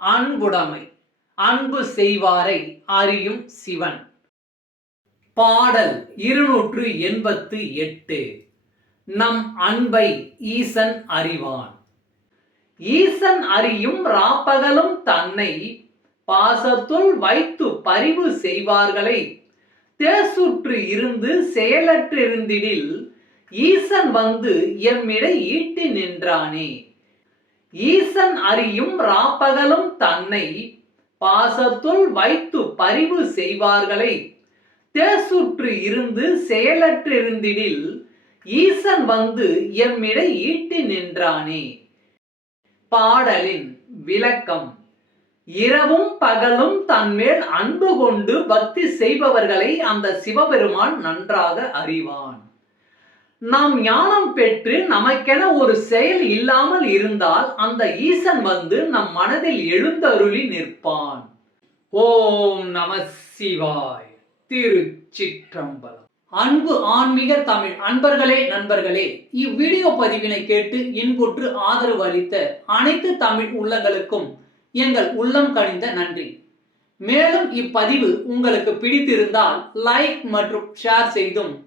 அன்புடைமை அன்பு செய்வாரை அறியும் சிவன். பாடல் இருநூற்று எண்பத்து எட்டு நம் அன்பை ஈசன் அறிவான். ஈசன் அறியும் ராப்பகலும் தன்னை பாசத்துள் வைத்து பரிவு செய்வார்களை தேசுற்று இருந்து செயலற்றிருந்திடில் ஈசன் வந்து எம்மிடை ஈட்டி நின்றானே. ஈசன் அறியும் ராப்பகலும் தன்னை பாசத்துள் வைத்து பரிவு செய்வார்களை. தேசுற்று இருந்து செயலற்றிருந்திடில் ஈசன் வந்து எம்மிடை ஈட்டி நின்றானே. பாடலின் விளக்கம் இரவும் பகலும் தன்மேல் அன்பு கொண்டு பக்தி செய்பவர்களை அந்த சிவபெருமான் நன்றாக அறிவான். நாம் ஞானம் பெற்று நமக்கென ஒரு செயல் இல்லாமல் இருந்தால் அந்த ஈசன் வந்து நம் மனதில் எழுந்தருளி நிற்பான். ஓம் நம சிவாய். திருச்சிற்றம்பலம். அன்பு ஆன்மீக தமிழ் அன்பர்களே நண்பர்களே இவ்வீடியோ பதிவினை கேட்டு இன்புற்று ஆதரவு அளித்த அனைத்து தமிழ் உள்ளங்களுக்கும் எங்கள் உள்ளம் கணிந்த நன்றி. மேலும் இப்பதிவு உங்களுக்கு பிடித்திருந்தால் லைக் மற்றும் ஷேர் செய்தும்